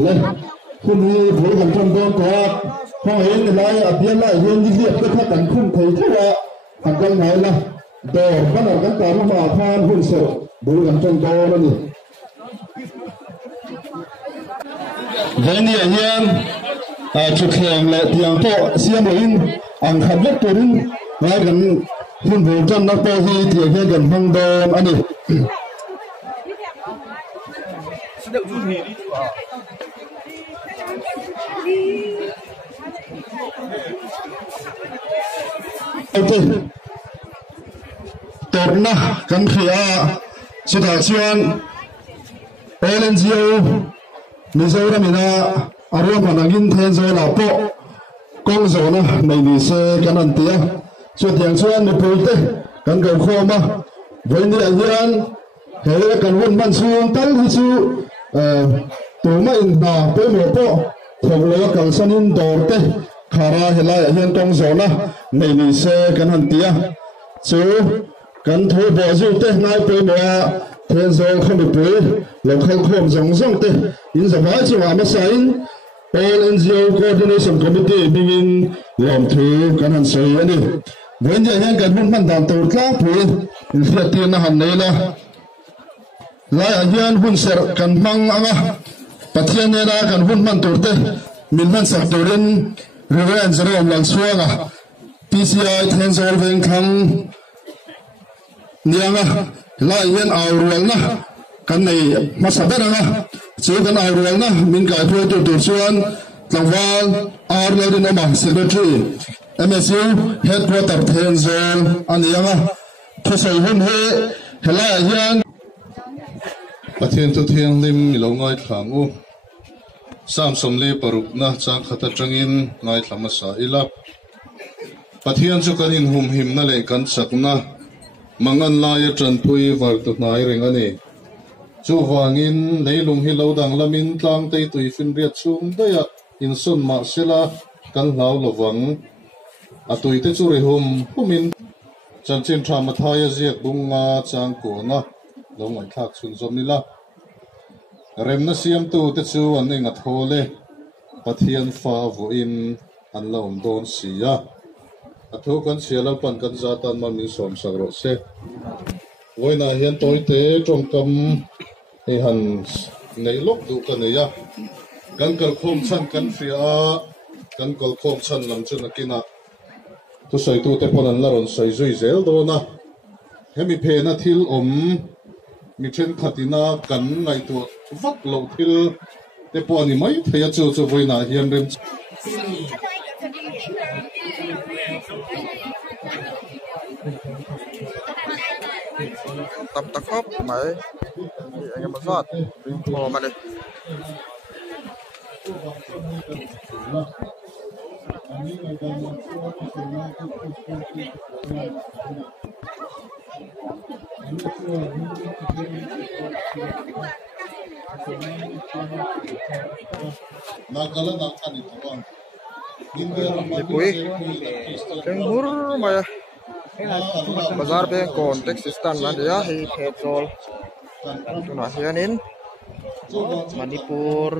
เลยคุณมีบริการจำเป็นก่อนพอเห็นอะไรเบี้ยละเย็นยิ่งเรียบก็ถ้ากันคุ้มเคยเท่าไหร่หันกันไหนนะโดนก็หนักกันต่อมาพานหุ่นเสือบริการจำเป็นนั่นนี่เดี๋ยวนี้เฮียนจุดแข็งและเพียงโตเสียบอินอังคับยกตัวนึงไว้กันหุ่นบริการนักโตที่เที่ยวกันพังโดนอันนี้ตัวน่ะกันเขียสุดท้ายชวนเอเลนซิโอมิโซรามินาอารมณ์นักินเทนโซลาโปกงโซนะไม่มีเซกันนันเตียสุดท้ายชวนในปุยเตกันเกิดข้อมาเวันนี้เฮียนเฮกันวันมันสูงตั้งที่สูตัวไม่น่าเป็นหัวโปถกเลยกันสันินโดดเตขาราเฮลัยเฮียนกงโซนะไม่มีเซกันนันเตียสูกันถูกบ่อสูเตะนายไปบ่เทนโซเข้าไปปุยแล้วเข้าข้อมส่งเตะอินสบายจังหวะมาใส่ All NGO Coordination Committee บินรวมถือกันหันเสียนี่วันนี้เห็นกันมันตามตัวกล้าปุยอินฟลตีนหันนี่ละหลายเฮียนหุ่นเสือกันมังอ่ะปัจจัยนี้ละกันหุ่นมันตัวเตะมินมันสักตัวเรนเรื่องจะเริ่มหลังช่วงอ่ะ PCI เทนโซเวงคังเนี่ยนะลายเย็นเอาเรื่องนะกันในมาสับเรื่องนะช่วยกันเอาเรื่องนะมินกายเพื่อตัวส่วนจังหวัดอาร์เลดินอมา Secretary MSU Headquarter เทนโซอันนี้นะทศหุ่นเฮลายเย็นประเทศตัวเทียงริมลงง่ายขังอูสามสมลีปรุกนะจางขัดจังอินง่ายทำมาสายลับประเทศจุกันอินหุ่มหิมนั่นเลยกันสักนะมังอันลายจันพุยวัดตุนายเรื่องอันนี้จูวางินในลุงฮิลาวดังละมินกลางเตยตุยฟินเรียดชุมได้ยอินสุนมาเสลากันเหลาหลวังอตุยเตจูริหุมผู้มินจันจินทรามาทายเจียบุงงาจางโกนะลงไอทักชุนจอมนี่ละเรมนัสยามตูเตจูอันนี้งัดโฮเลประเทศฟ้าวุอินอันละอมโดนเสียอัทุกันเสียแล้วปันกันจาตันมันมีสมสักรสเสวันนี้เห็นตัวเตะตรงกำให้หันในโลกดูกันเนี่ยกันกลคมชันกันฟิอากันกลคมชันลำจุนกินะทุกสิ่งตัวเตะพนันละรอนใส่จุยเซลโดนะเฮมิเพนะทิลมีเช่นขัดินากันไงตัววักเหลาทิลเตะปวนี่ไม่เทียจูจูวันนี้เห็นเรื่องtập tắc khớp máy thì anh em bật phát bò mà đây thì cuối cái hur mà bazar pe context stan la dia hi petrol tuna hianin Manipur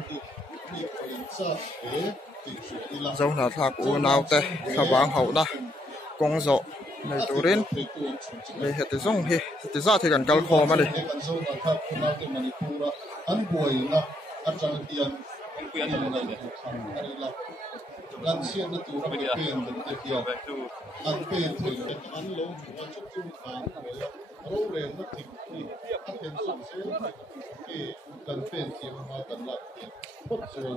zau na thak u naw te thawang ho na kongzo nei turin nei heti zong hi ti za thi kan kal kho ma niกันเสียนตัวเป็นเป็นแต่เดียวอันเป็นถึงอันลงว่าชุดชุดทางเราเรียนนักถึงที่ถ้าเป็นสุดเสียที่กันเป็นเสียมากันหลักพุทธส่วน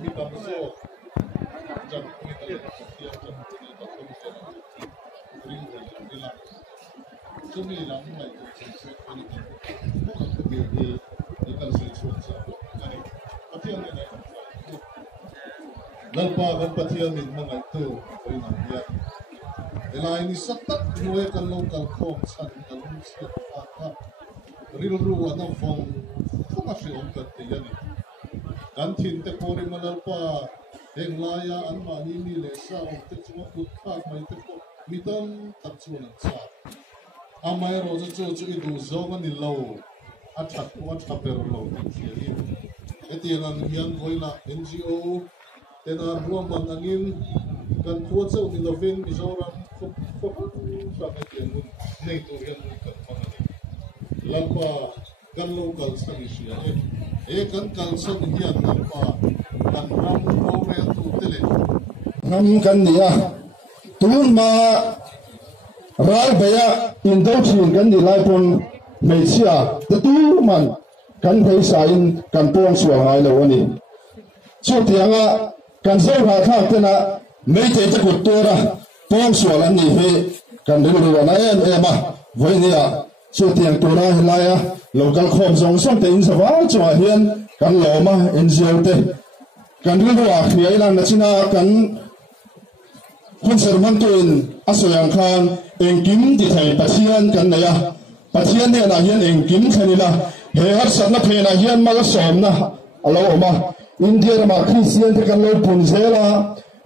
มีบางโซ่จับมีแต่เสียจับมีแต่คนเสียริงริงริงซึ่งมีหลังไหนตัวเสียคนนี้มีกันเสียชุดเสียกันประเทศไหนนั่นป้ากันประเทศมินนั่งไอ้ตัวบริหารเนี่ยเวลาอินิสัตต์รวยกันลงกันโค้งชันกันลุ่มเสียปากครับริลรัวน้ำฟองข้ามาเสียงกันตีนี่กันทิ้งแต่พอริมาลป้าเฮงลายอันมานี่มีเลซ่าอุตจุมาพุทธาไม่แต่พอมีตั้งตัดชวนชาอาไม่รู้จะจู่จู่ดูโจกันนี่เล่า thật quá thật về lâu thì chỉ cái tiền ăn hiền thôi là NGO tên là ruộng bằng anh in cần thua sâu thì đầu viên bị sâu ra không không sao cái tiền mình này tụi hiền cần bằng anh lần qua cần lâu cần sang gì ấy cần sang hiền lần qua cần ram lâu này tụi tele ngam kan nia tun ma ral baya in do thin kan ni lai pon mei chia te tu man kan thei sa in kan pon sual ngai lo ani chu tianga kan zo ha kha te na mei te te kut tora pon sual an ni he kan ri ri na em a voi nia chu tiang tora helaya local khom zong song te in sawa chwa hian kan lo ma NGO te kan ri wa khriai lang na china kanคนเสริมมันตัวอาศัยอย่างคันเองกิมที่ไทยปัจจัยกันเนี่ยปัจจัยเนี่ยนะเฮียนเองกิมแค่นี้ละเฮียสัตว์นับเพนะเฮียนมาละสมนะเราออกมาอินเดียมาคริสเตียนที่กันเราปุ่นเสละ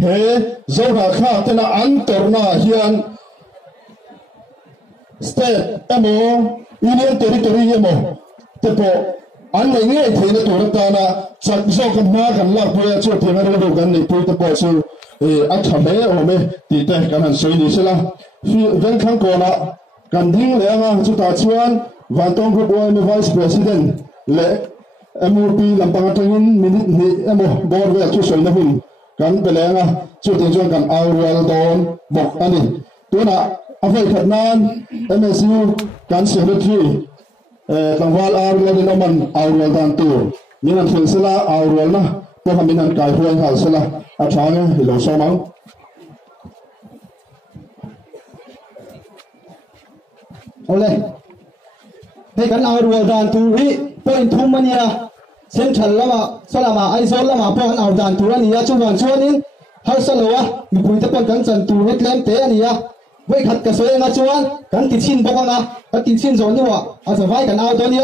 เฮียเจ้าหน้าข้าแต่ละอันตัวน่ะเฮียนสเตทเอโมอินเดียนเทอริทอรีเอโมแต่พออันไหนเงี้ยที่ตัวรัตนาจัดโซกันมากันลักเพื่อช่วยเพียงเราดูกันในตัวตะโกนสู้อัฐเมอเมตีเตกันหันสวยดีใช่ละเรื่องข้างก่อนละกันทิ้งเลยอ่ะจุดตัดชวนวันต้องกบวยมี Vice President และMOP ลำปางตรงนี้มินิบอร์ดเวทช่วยนะหุ่นกันไปแล้วอ่ะจุดที่ชวนกันเอาเรือโดนบอกอันนี้ตัวน่ะเอาไปขัดนาน MSU การเสียรถที่รางวัลอาร์เรือดินมันเอาเรือดันตัวมีนันถึงสละเอาเรือนะพวกมีนันกายพวนหาสละอาชาเนี่ยหลงสมังเอาเลยให้กันเอาเรือดันตัวนี้เป็นทุ่มมันเนี่ยเส้นฉันละมาสละมาไอโซนละมาพวกเอาดันตัวนี้ช่วงช่วงนี้เขาสละวะมีปุ๋ยตะปนกันจันตัวนี้เล่มเตะนี่ไว้ขัดกระสวยงาชวนกันติดชิ้นพวกนะกันติดชิ้นโซนนี่วะอาจจะไว้กันเอาตัวนี้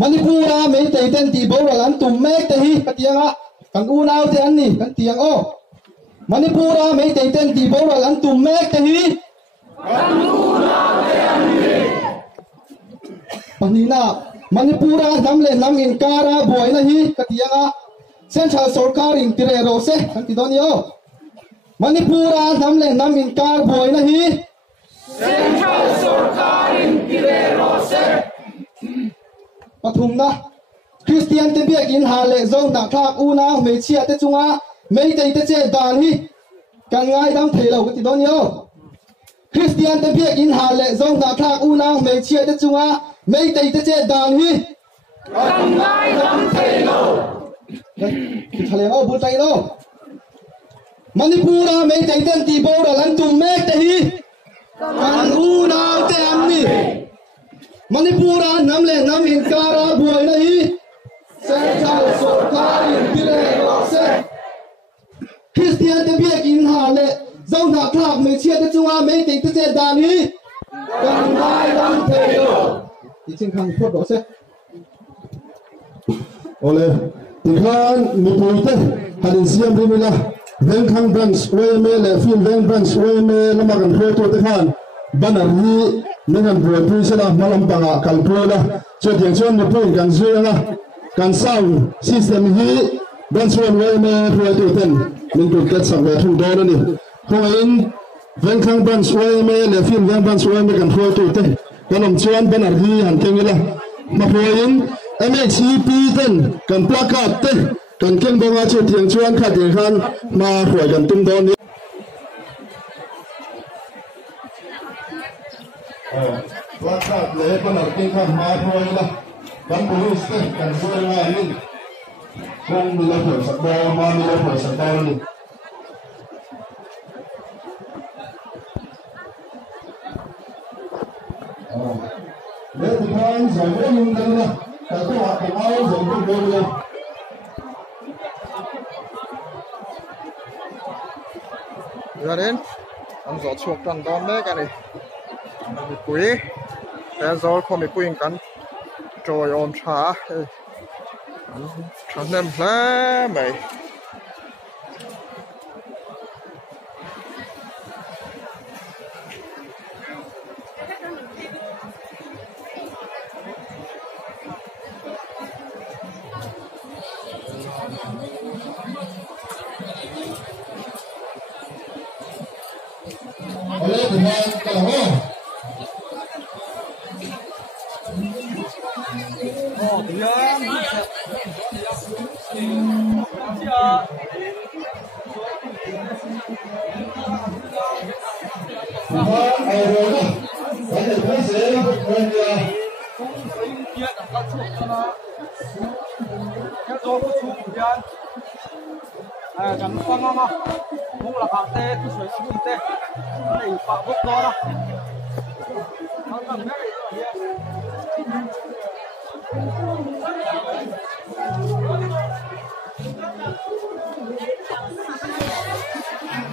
มันนี่พูดนะไม่แต่เต้นตีโบราณตุ่มเมฆแต่ฮีกันเตียงอ่ะกันอูนาวเตียนนี่กันเตียงโอ้มันนี่พูดนะไม่แต่เต้นตีโบราณตุ่มเมฆแต่ฮีกันอูนาวเตียนนี่ปนีน่ะมันนี่พูดนะน้ำเล่นน้ำอินการะบวยนะฮีกันเตียงอ่ะเส้นชาสุรการอินติเรโรเซกันติดตัวนี้โอ้มันนี่พูดนะน้ำเล่นน้ำอินการะบวยนะฮีเส้นชาสุรการอินติเรโรเซปฐุมนะคริสเตียนเตเบียกินหาเลจงดักทักอูนาเมเชียเตจุงาไม่ได้เตเจดานฮีกันง่ายดำเทเราก็ติดตัวนี้คริสเตียนเตเบียกินหาเลจงดักทักอูนาเมเชียเตจุงาไม่ได้เตเจดานฮีกันง่ายดำเทเราที่ทะเลเอาบุตรใจเรามันนี่พูดไม่ได้เต้นตีโบราณตุ่มเมฆแต่ฮีกันอูนาเต็มนี่มันนี่พูดน้ำเล่นน้ำอินการะบวยนะฮีเซนชาลสุรการอินติเรโรเซคริสเตียนเตเบียกินหาเลเจ้าหน้าคลาบไม่เชียร์จังหวะไม่ติดเจดานีกันได้ลำเทโลที่จริงขังพูดบอกเซโอเลที่ขันมีพูดเตฮันดิเซียมริมิลาเวงขังบรันส์เวเมเลฟิลเวงบรันส์เวเมลมากันเพื่อตัวที่ขันบันอารีนี่กันเพื่อพิเศษมาลำปางกัลพูละช่วยเถียงชวนมาพูดกันช่วยนะกันสร้างซิสเต็มฮีบันส่วนเวเมเพื่อตัวเต็มมันถูกเกิดสังเวชทุกดอนนี่พวกอินเวงขังบันส์เวเมเลฟิลเวงบันส์เวเมกันเพื่อตัวเต็มกันอมชวนบันอารีหันเต็มละมาพวกอินMHCP เต็มกันปลากาศเต็มกันเก่งบังอาช่วยเถียงชวนขัดเถียงขันมาหวยกันตุ้มดอนนี่ว่าข้าเลยปนัดกินข้ามาพอยละกันบุรุษเต้กันช่วยงานนี่คงมีระเบิดสักดาวมามีระเบิดสักดาวนี่เดี๋ยวที่พันสองคนกันนะแต่ตัวของเราสองคนเดียวเลยgiờ đến ăn gió chuột tròn đòn đấy cái này bị quýแต่gió không bị quý cắn rồi ôm trà trà nem lá mày thì mai cả hô chẳng con mà cũng là hàng tê cái suối nó bùn tê này phạm bốc to đó nó làm cái gì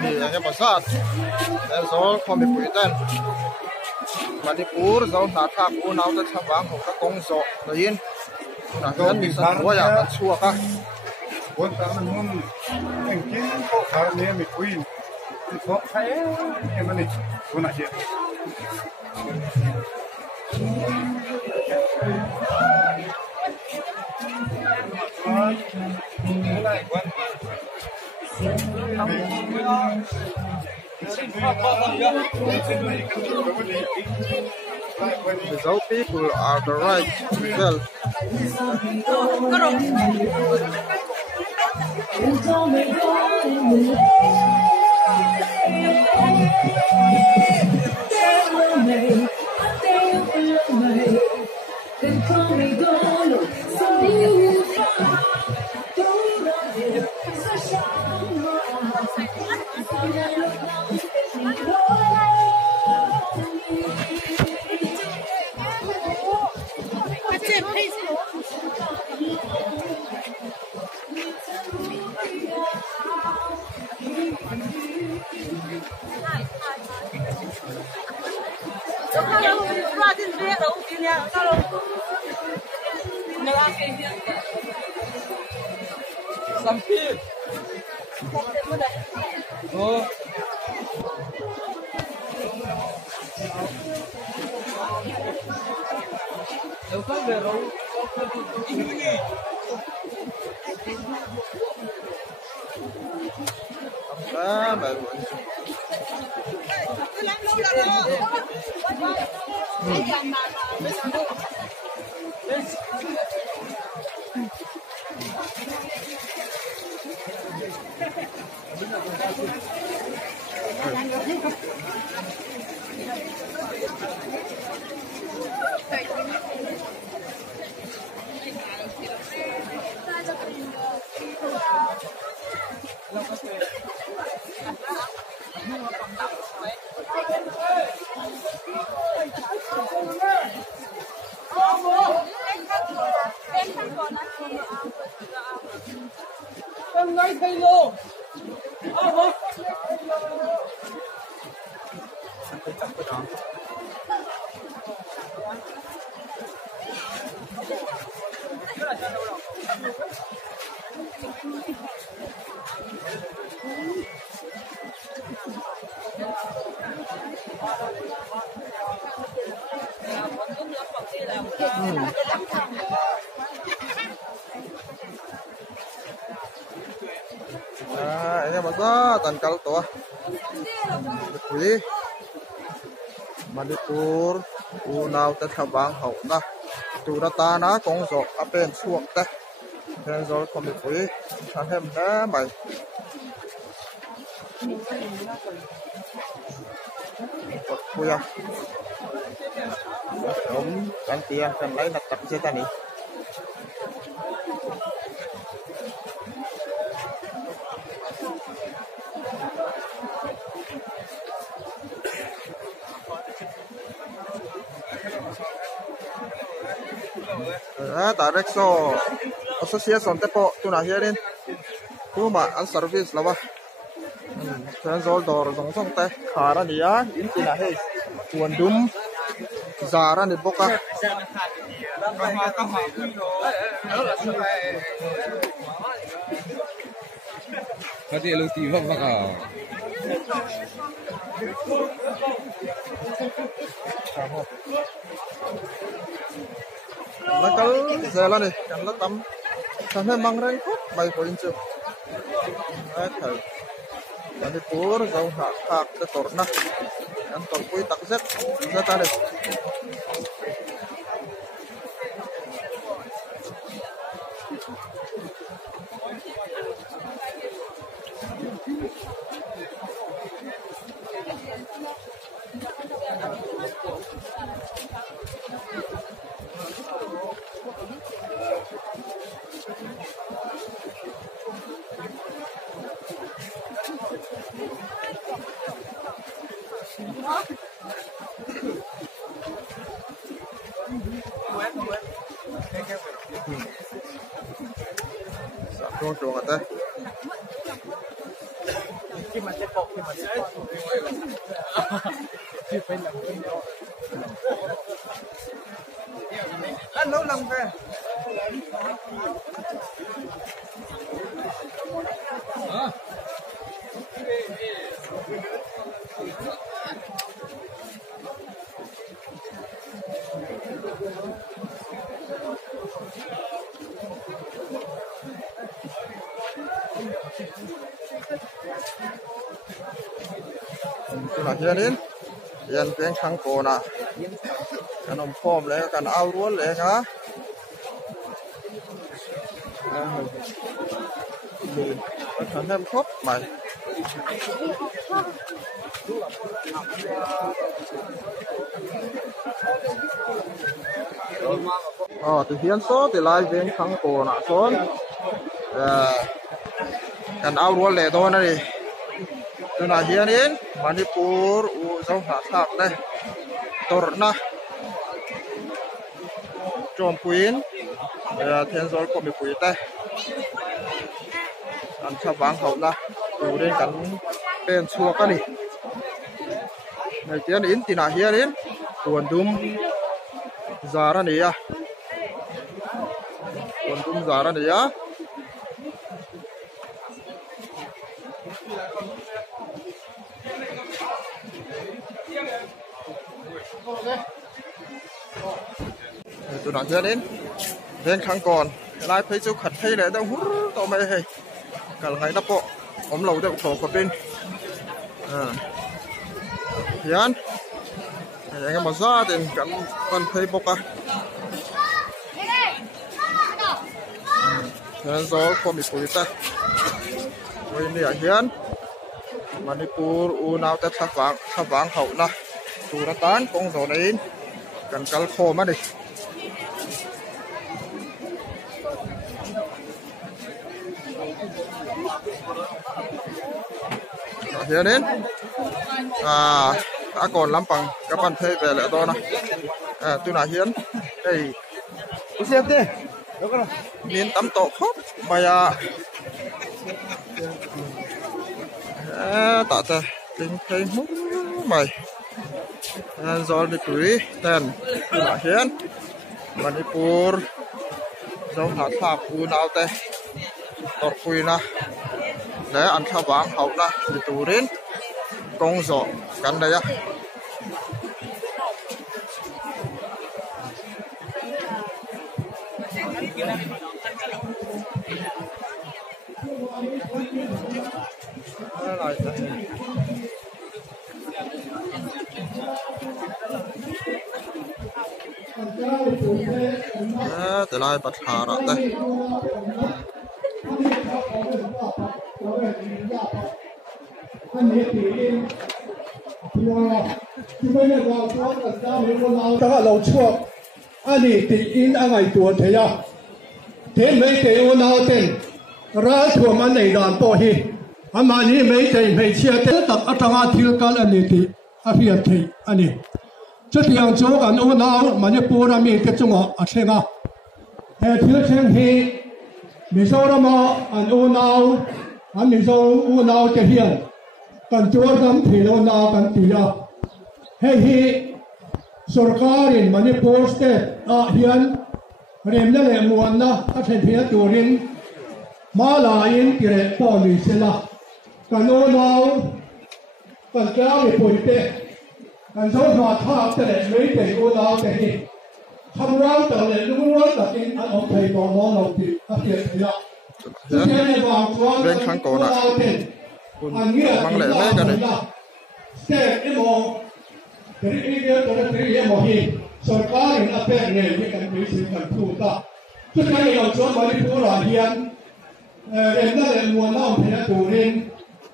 thì anh em bảo sát em số không bị quỷ tên Manipur zau na thak u nau ta chawang ho ka kong zo loin na kan mi san wa ya kan chua ka Quân ta mình muốn thành kiến có khả năng mình quên thì có thấy em anh quân nào chuyện the Zhou people are the right well anh em bảo tàn cal to quý Manipur u nau ta chawang ho na tu ra ta na kong zo apen chuak te hen zo kom quý han hem na mai kuya kan tia kan lai na tak je ta ni ta Rexo Association te po tu na hianin tu ma an service lawa chen zol dor zong zong te khara nia in tina he tuan dum zara ni boka có thể lưu tí vọng vào nó có giờ là này cần nó tắm thằng em mang ranh khúc bay của anh chưa thử Manipur dâu hạ hạc cái tổ na kan tor pui tak zet ta đây chuông ở đây anh nấu lòng về là hiền hiền tiếng khang cổ nè cái nồng phom lấy cái áo ruột lấy hả cái thêm khóc mày từ hiền số thì lại tiếng khang cổ nè xuống cái áo ruột lấy thôi này tu na hian in Manipur u zong ha thak le torna chom puin then zol ko mi pui te an cha bang hau na tu den kan pen chua ka ni nei tian in tina hian in tuan dum zara ni ya tuan dum zara ni ya tụi nó chưa đến lên khang còn lại thấy chú khật hay là đâu hút tao mày hay cả ngày đắp bộ ống lầu được thổ của bên hiền anh em mà ra thì cầm con thấy bốc à hiền gió con bị phủi ta với này hiền Manipur u nào tết tháp vàng hậu na tụi nó tán con gió này cần cắt khô mà đi hiện đến đã còn lắm bằng các bạn thấy về lại đó này tôi là hiến đây xem đi miền tắm tổ khóc mày tạ ta tính thấy hút mày do đi cưới tên tôi là hiến Manipur dòng hạt tháp u nào tê tọt quy na để ăn tháp vàng hậu na đi tù đến công giỏ cắn đây á từ lại bật hà ra đây ta lâu chuộc anh thì in anh ngày tuổi thế à thế mấy cái ô nào tên ra thua mà này đàn to hi anh mà ní mấy cái mấy chia tên tập ở trong thiếu cái anh thì anh hiện thì anh chút tiếng chỗ anh ô nào mà ní bố ra mình cái chung ở trên à hệ thiếu trên hi mình sau đó mà anh ô nào anh mình sau ô nào cái hiện cần chúa đâm thì ô nào cần tì à hệ hi Sarkarin Manipur State hian rem na le muan na a then thia turin ma la in kire po ni sela kano nau kan kya me poite kan zo ha tha te le mei te o nau te hi khamwang ta le lungwang ta in an ok thei bo mo lo ti a pia thia bên kháng cổ nè mang lệ mấy cái này State emo cái idea của cái idea mà hi sở cái này là bên này cái cái sự cần thu ta cho cái này chúng ta đi phố là hiện em đã làm mua nào thì là tụ nên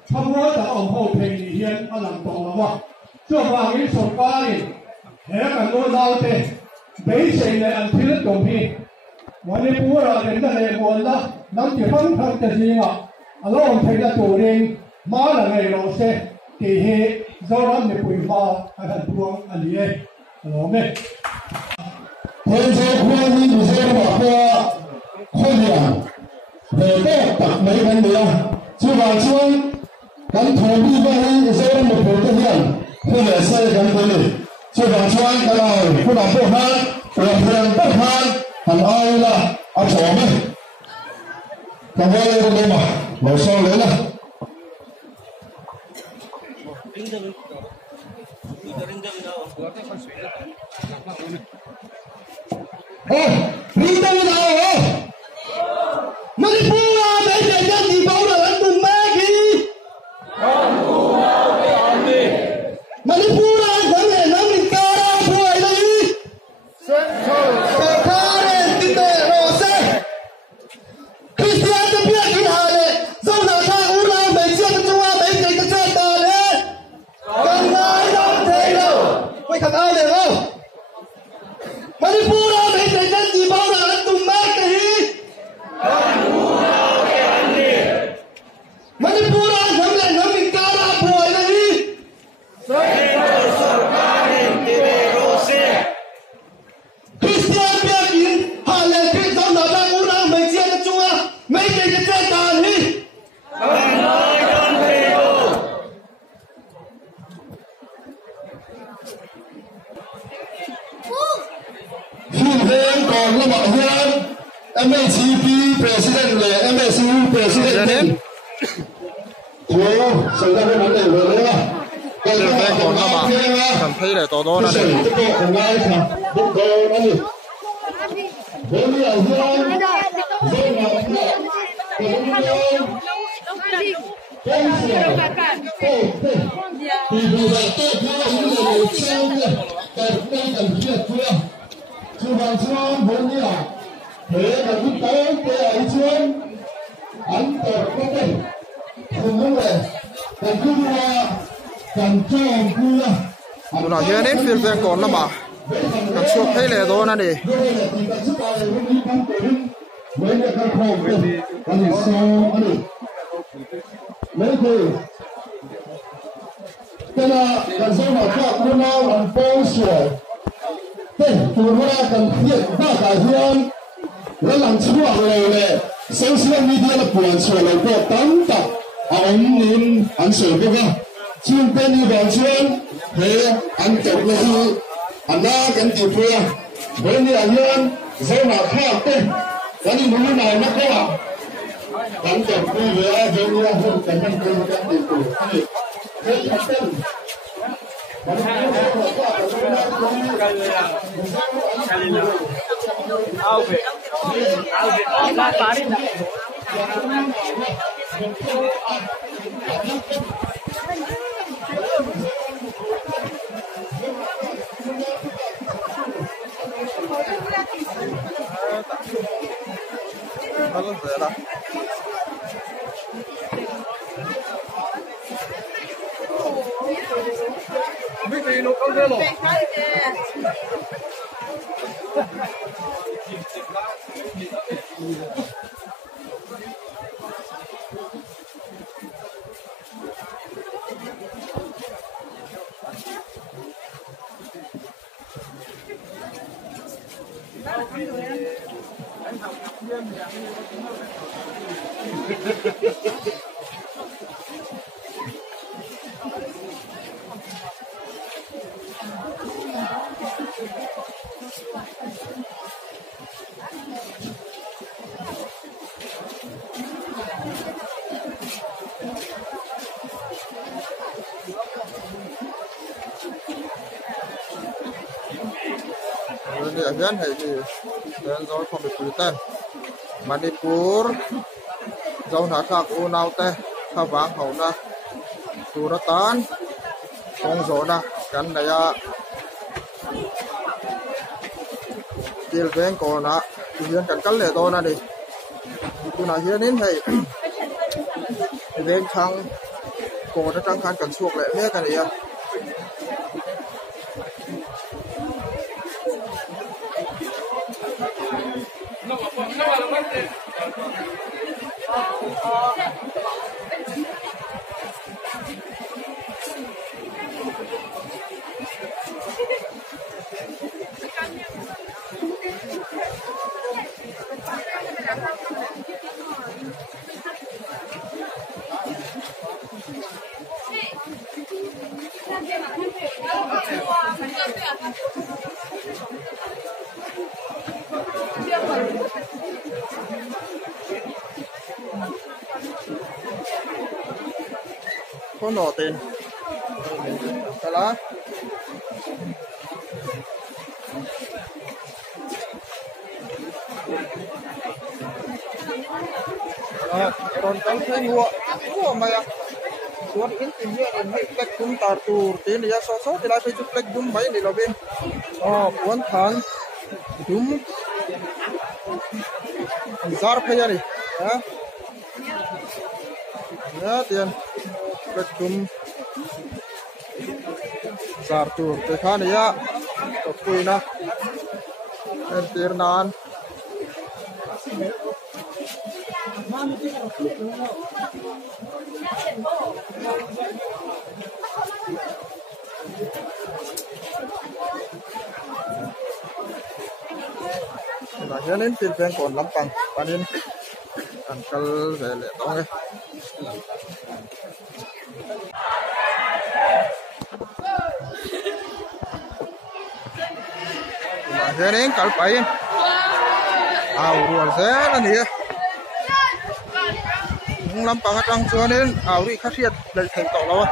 tham gia tại ông hậu thì hiện ở làm tổ là mà cho vào cái sở cái này hệ cần mua nào thì bây giờ này anh thấy được đồng hi mà đi phố là em đã làm mua là nắm chỉ phân phân cái gì mà anh ông thấy là tụ nên mà là ngày đầu sẽ thì hệ do đó mình quỳ vào hay là buông anh ấy rồi mẹ thế giới khoa đi một số bảo khoa khoa nhà về cái tập mấy vấn đề chưa vào chuông cắn thổ đi về dây một số cái hiện khi để xây cắn tới chưa vào chuông cái nào khu nào bộ hai của thường tất hai hẳn ai là áo chó mấy cảm ơn đây mà bảo sau lấy là đi đâu nào Manipur mấy người dân thì bao giờ anh cùng mẹ gì Manipur phải về nó mình cao ra thôi đi sẽ khá lên kinh tế rồi sẽ Christian cho biết cái hà này dâu nào tha u lao mấy chiếc cho hoa mấy người cái chơi tờ đấy cần ai không thấy đâu quay thằng ai được không Manipur mấy người dân thì bao giờ anh cùng mẹ cái gì Manipur हम ले हम इकारा बोल रही सरकार के रोसे Christian पे किन हाले के तो नादा उना मैं जे चुआ मैं के दान ही Phim về còn là mọi người MACP President là MACU President Sự việc còn là mà cần thấy để tổ đó này tụi nó hiện đến phiên về còn là mà cần suốt thấy lệ đó nè đi cái là cần số mà các cô nào làm phong sửa thế tụi nó cần hiện ba cả hiện nó làm chua rồi nè social media là buồn sửa lại có tám tập ông nín anh sửa cái gì chuyên tên đi vào chuyên thế anh chụp cái gì anh đã cần chụp vừa với như là nhân dấu nào khác tên cái gì muốn này nó có anh chụp vui với như là hơn cái năm cái gì của thế là tên Ayan hay di dan zon komputer Manipur zon hakak unaw te khabang hauna suratan kong zona kan này à tiêu vén còn á hiện cần cắt lệ to na đi tu nào hiện đến hay vén thăng còn nó trăng khăn cần suộc lệ thế cái này à có nổ tiền cái lá còn cái thấy mua mày à suốt in tiền nhẹ đến mấy cách cũng tar tur tiền ya so thì lại phải chụp cách đúng mấy này là bên cuốn thằng đúng zar phải ra đi ya tiền cách đúng zar tur cái khá này ya tập quỳ na em tiền nan hiện đến tiền ven còn lắm bằng và nên ăn cal về lệ đó nghe hiện đến cal phải ruột dễ là gì lắm bằng trăng cho nên đi khắc nghiệt để thành tổ đó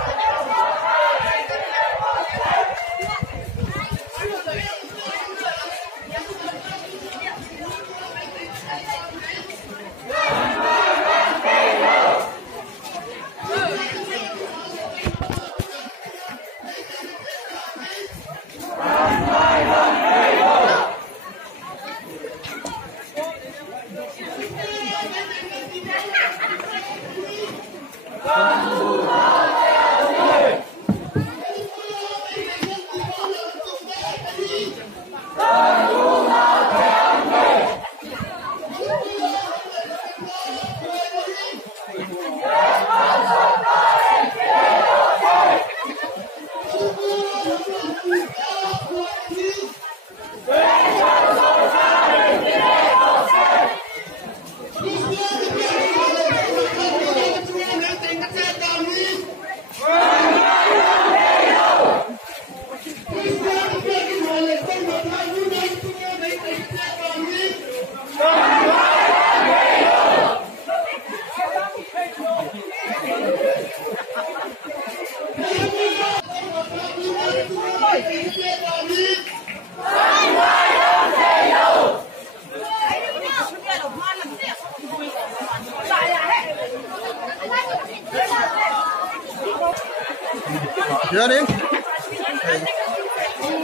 giờ đến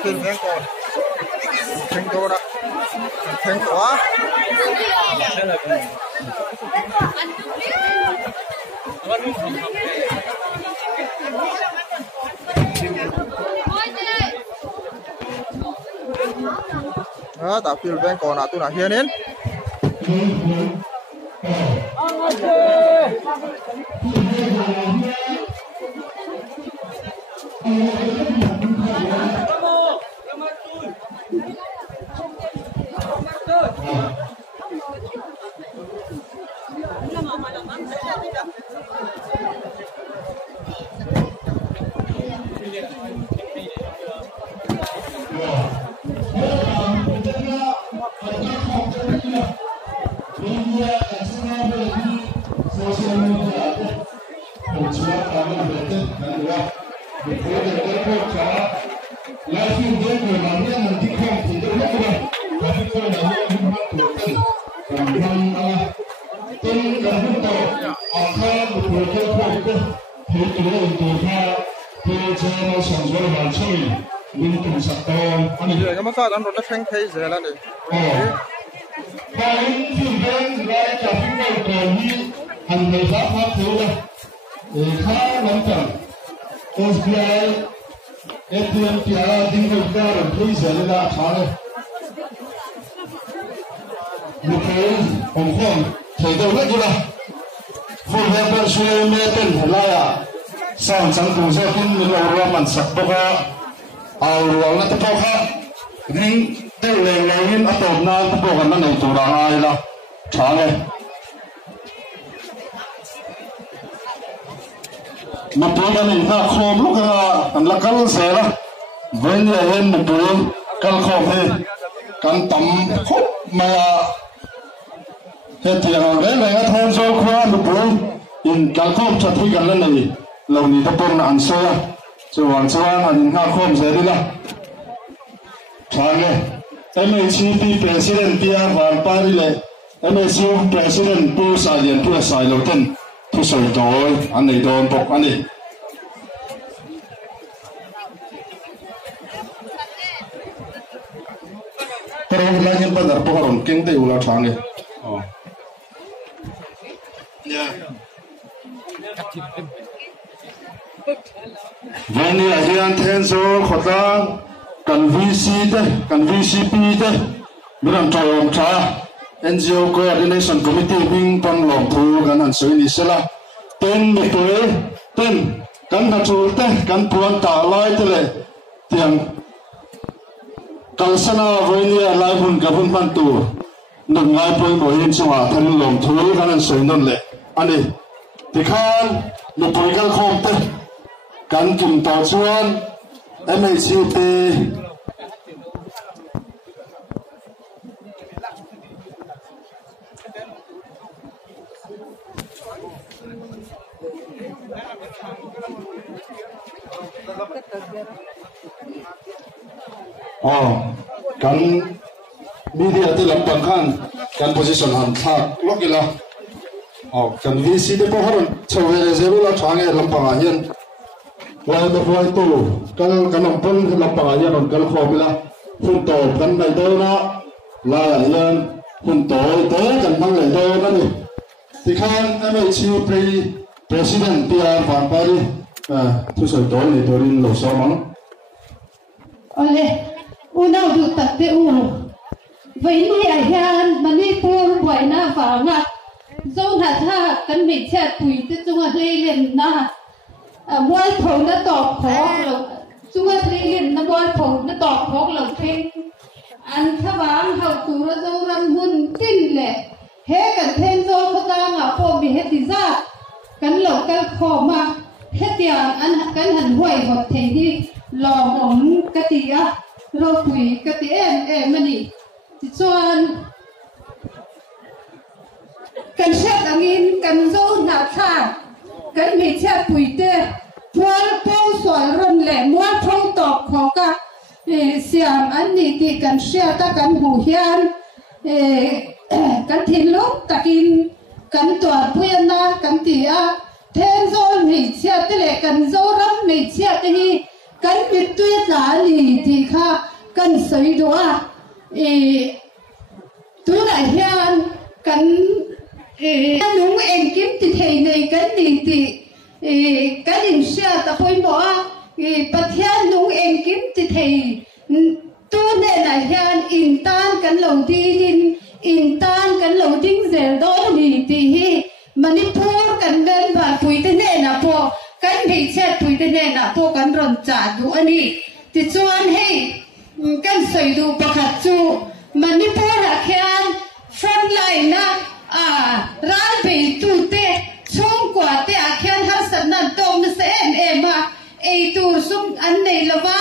tiền ven còn thành đô đó thành quá đó tạo tiền ven còn là tôi là hiện đến channel song zo mal chui min tum sak ton ani giờ cái mắt anh rồi nó khen thấy gì là này Kain phim bên lại cả phim đầu còn như hành nghề pháp pháp thiếu đây khá lắm chẳng SBI ATM kia đinh được ra rồi bây giờ là khá đấy một cái ông không thấy đâu hết rồi phun về bên suy mê tên lại à sang sang cùng gia đình mình ở mình sắp bốc ra rồi nó tập khác nhưng đây là ngày ở tôm na tập bốc nó này chủ đạo ai là chả này một bữa mình ta khom lúc anh là cắn xe đó với nhà em một bữa cắn khom hết cắn tắm khúc mà hiện tiền đấy là thêm số khoa một bữa in cắn khom cho thấy cắn lên này lâu này tập bốc ăn xe cho ăn xe anh ha khom xe đi là chả này MHP President Pierre Van Parile MHP President Pu Salian Pu Sai Lo Ten thu soi tối anh này đồn bọc anh này Terus lagi pada pohon keng teh ulah change. Oh. Ya. Vani ahian tenso khota kan VC teh, kan VCP teh, bilang tolong cha. NGO Coordination Committee bing pan lom thu kan an soi ni sela ten mi toy ten kan ka chu te kan puan ta lai te le tiang kalsana voinia lai hun ka hun pan tu nang ngai poi mo hin chwa than lom thu kan an soi non le ani tikhan mi poi kal khom te kan kim ta chuan MHP kan media tu lampang kan position han thak lokila kan VC de poharon chawe zebula thange lampang ahian lai to vai tu kan lampang lampang ahian on kal khomila hun to kan nai do na la ahian hun to kan mang lai do na ni tikhan MHP President Pierre Van Parile thu soi to ni torin lo so mang ole unau du tatte u vậy ni ahian Manipur boina wanga zone ha tha kan mi chat pui te chunga len na boal thong na tok khok lo chunga len na boal thong na tok khok lo theng an thawang hau tu ro zo ram hun tin le he kan then zo khata nga po mi he ti za kan lo kal kho ma he tiang an kan han huai hot thei hi lo mong katia ro pui kati em mani ti chuan kan shat angin kan zo na tha kan mi chat pui te pual po soi ron le mual thong tok khoka siam an ni ti kan sia ta kan hu hian kan thin luk takin kan tua puyan na kan ti a then zo mi chat te le kan zo ram mi chat te hi kan mi tuyết lá lì thì kha kan soi do a tu đại hian kan nung en kim ti thei nei kan ni ti kan in sia ta poi mo a pathian nung en kim ti thei tu ne na hian in tan kan lo di hin in tan kan lo ding zel do ni ti hi Manipur kan ben ba pui te ne na po kan bị chết pui te ne na po kan ron cha du ani ti chuan hei kan soi du pakhat chu Manipur a khian front line na ral be tu te chung kwa te a khian har san nan tom na se em ma ei tu sum an nei lawa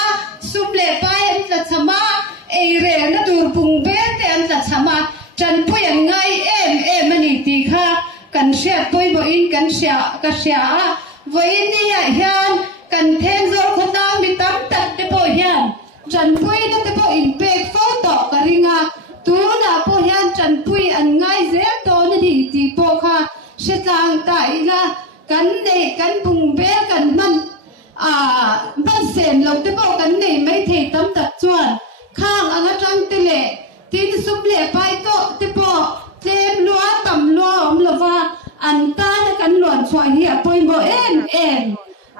sum le pai an la chama ei re na tur pung be te an la chama chan pui an ngai em ani ti kha kan sia poi bo in kan sia ka sia với ni hian kan then zor khota mi tam tat te po hian chan pui na te po impact photo ka ringa tu na po hian chan pui an ngai ze to na di ti po kha se tang ta ila kan nei kan pung be kan man ban sen lo te bo kan nei mai thei tam tak chuan khang anga tang te le tin sup le pai to te po tlem lua tam lua om lova an ta na kan luan chwa hi a poi mo en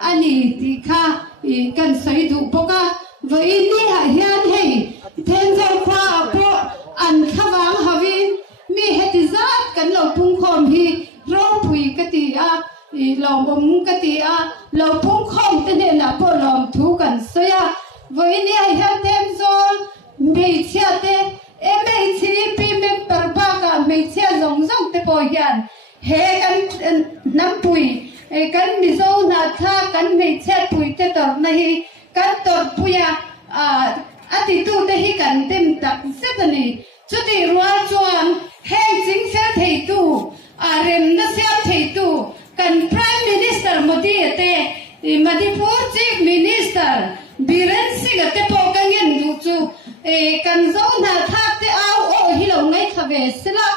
ani ti kha I kan sai du poka voi ni ha hian hei then zau kha po an khawang havin mi hetizat kan lo pung khom hi ro pui ka ti a I lo bom ka ti a lo pung khom te ne na po lom thu kan soya voi ni ha hian them zol mi chia te e mei chi pi me par ba ka mei chia zong zong te po hian he kan nam pui kan mi zo na tha kan mei chia pui te tor na hi kan tor puya ati tu te hi kan tem tak setani chuti rual chuan heng jing fel thei tu rem na siam thei tu kan prime minister modi ate Manipur chief minister Biren Singh ate po kangin du chu kan zo na tha te au o hi lo ngai thave sila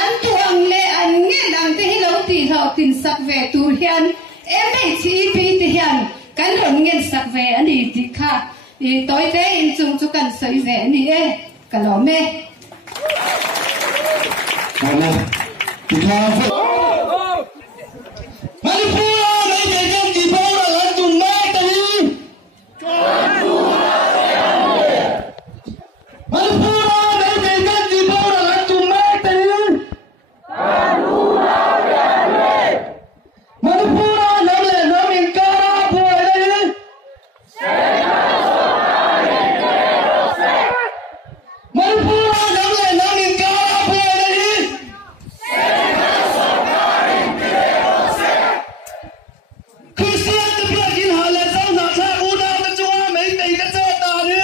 an tuang le an nge dang te hi lo ti ho tin sak ve tur hian emei chi pi ti hian kan ron ngen sak ve ani ti kha toi te in chung chu kan soi ve ani ka lo me Mana ti kha Manipur mai ke kan ti bo la tu mai ta ni Manipur mai ke kan ti bo la tu mai ta ni Manipur nam le nam in kara bo ni Manipur nam le nam in kara bo ni Christian the black in hala zau na tha una ta chua mai tei ta cha ta ni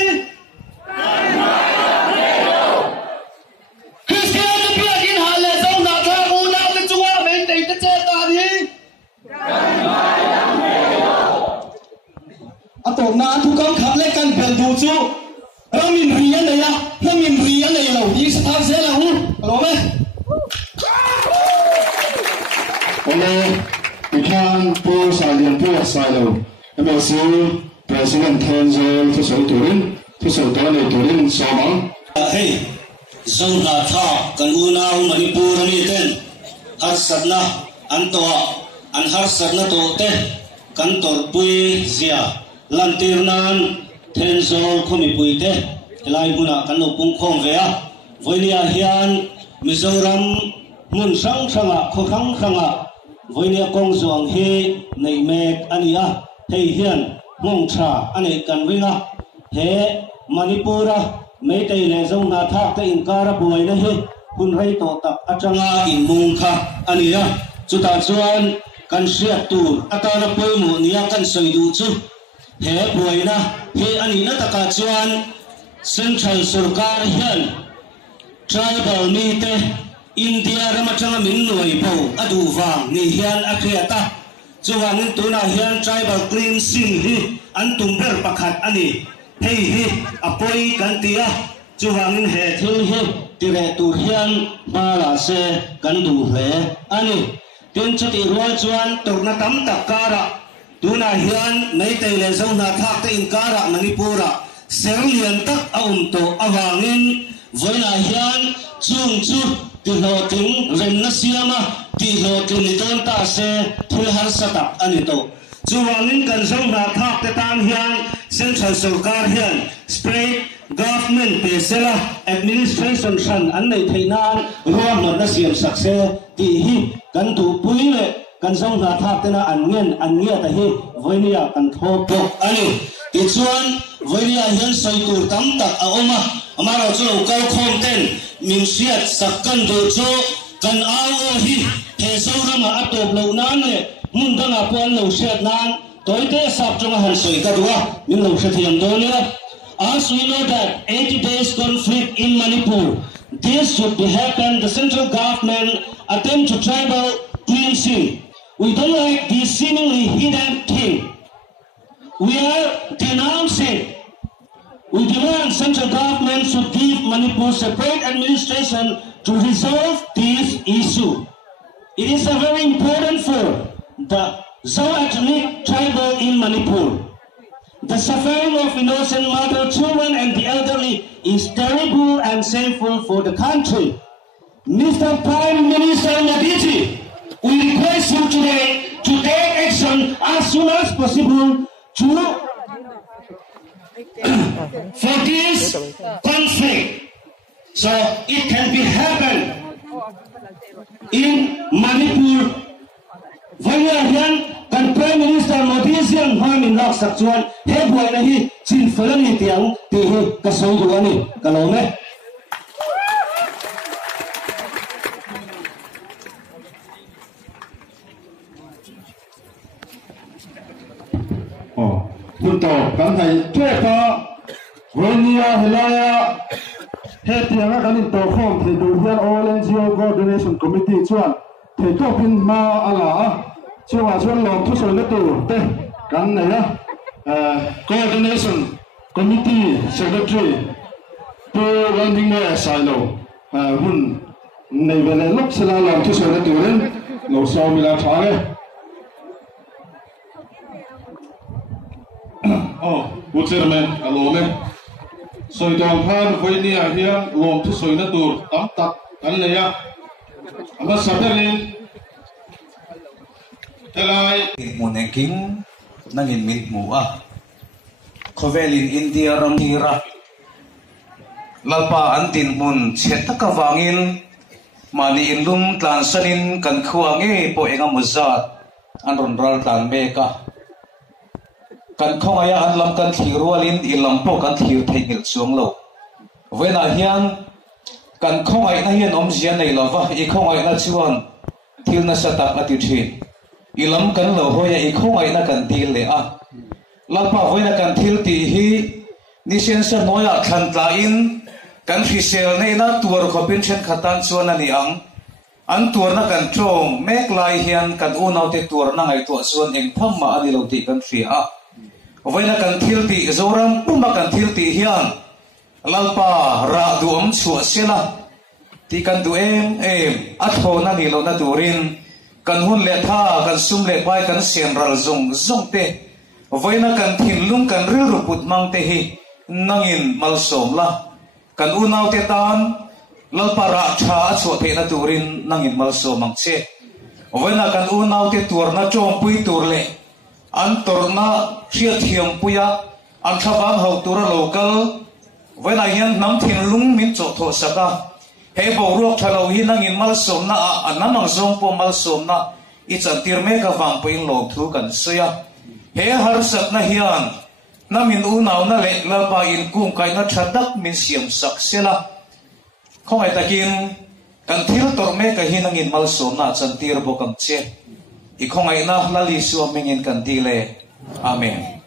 Christian the black in hala zau na tha una ta chua mai tei ta cha ta ni Atom na thu kam kham le kan bel du chu ramin rian ne ya ramin rian ne lo hi sa se la hu lo me Hello, we can pull silent pull silo. MLC President Tenzol to so Turin Somang. Hey, Zona Tha, Kanuna, Manipur, Mitten, Harsana, Antoa, and Harsana Tote, Kantor Pui, Zia, Lantirnan, Tenzol, Komipuite, Elaibuna, Kanopung Konvea, Voinia Hian, Mizoram, Munsang Sanga, Kokang Sanga, Voinia Kong Zong He, Naimek, Ania, Hey Hian, Mongcha, Ane Kanwinga, He, Manipura, Maytay Lezong na thak te inkara buhay na he, Hunray to tak atanga in Mungka, Ania, Chuta Chuan, Kan Siat Tur, Atana Poy mo niya kan Soydu Chu, He buhay na, He Anina Taka Chuan, Central Surkar Hian, Tribal Mite, India Ramachanga Minway Po, Aduvang, Ni Hian Akriata, Chuangin Tuna Hian Tribal Clean Sin Hi, Antumber Pakat Ani, Hey Hi, Apoy Kantia, Chuangin Hetil Hi, Diretur Hian, Bala Se, Gandu He, Ani, Tunchati Rual Chuan, Turnatam Takara, Tuna Hian, Naitay Lezong na Thakta Inkara, Manipura, Serlian Tak Aumto, Avangin, Voina Hian, Chung Chu, Tihoting, Remnasiama, Tihoting Niton Tase, Tulhar Satak, Anito. Chuangin Kanzong na Thakta Tan Hian, Central Surkar Hian, Spray, Government Pesela, Administration Shan, Anay Tainan, Ruang Nasiam Sakse, Tihi, Kantu Puile, Kanzong na Thakta na Angen, Anya Tahi, Voinia, Kantopo, Ani. Tichuan, Voinia Hian Soikur Tamtak, Aoma, Amaro Chu, Kau Konten, Minsiat, Sakan Dojo, Kan Awo Hi, Hesaurama Atop Lounane, Mundana Puan Lo Shet Nan, Toite Saptuma Hansoi Kadua, Min Lo Shetiam Donia. As we know that 80 days conflict in Manipur, this should be happen, the central government attempt to tribal cleansing. We don't like this seemingly hidden thing. We are denouncing. We demand central government should give Manipur separate administration to resolve this issue. It is very important for the Zhao ethnic tribal in Manipur. The suffering of innocent mother, children and the elderly is terrible and shameful for the country. Mr. Prime Minister Modi, we request you today to take action as soon as possible to for this conflict, so it can be happen in Manipur. When kan Prime Minister Modi siang hamin nak saksuan hebuai nahi chin falani tiang tihi kasau duani kalau me. Untuk kan hai tuepa Wenia Hilaya hetianga kan into form the Durian All NGO Coordination Committee chuan the topin ma ala chuan chuan lom thu soi na tu te kan nei Coordination Committee Secretary to running my silo hun nei vele lok sala lom thu soi na tu ren lo sau mi la thare Chairman, alone. So you don't have when you are here, long to so in the door, tap, and layer. I'm a Saturday. Muneking nangin mit mua. Kovelin India Ramira. Lalpa antin mun chetakavangin. Mani inlum tlansanin kan kuangi po enga muzat. Anron ral tan beka. Kan khong aya an lam kan thirualin ilam po kan thir theingil chuang lo vena hian kan khong ai na hian om zian nei lova I khong ai na chuan thil na satak ati thin ilam kan lo hoya I khong ai na kan til le a lampa voina kan thil ti hi ni sen sa noya than tla in kan fisel nei na tur khopin chen khatan chuan ani ang an tur na kan tong mek lai hian kan unau te tur na ngai to chuan eng pham ma ani lo ti kan thri a Vena kan thilti zoram puma kan thilti hian lalpa ra duam chua sela ti kan du em atho na ni lo na durin kan hun le tha kan sum le bai kan sian ral zong zong te Vena kan thin lung kan ril ruput mang te hi nangin mal som la kan unau te tan lalpa ra tha chua the na durin nangin mal som mang che Vena kan unau te tur na chong pui tur le Antor na siya thiam puya an thabang hau tura local vena hian nam thin lung min cho tho saka he bo ruak thalo hi nangin mal som na anamang zong po mal som na I chantir me ka wang po in log thu kan suya he har sat na hian namin unaw na le lalpa in kung kai na thatak min siam sak sela khong ai takin kan thil tor me ka hi nangin mal som na chantir bo kam che I khong ai na lali su mengin kan dile amen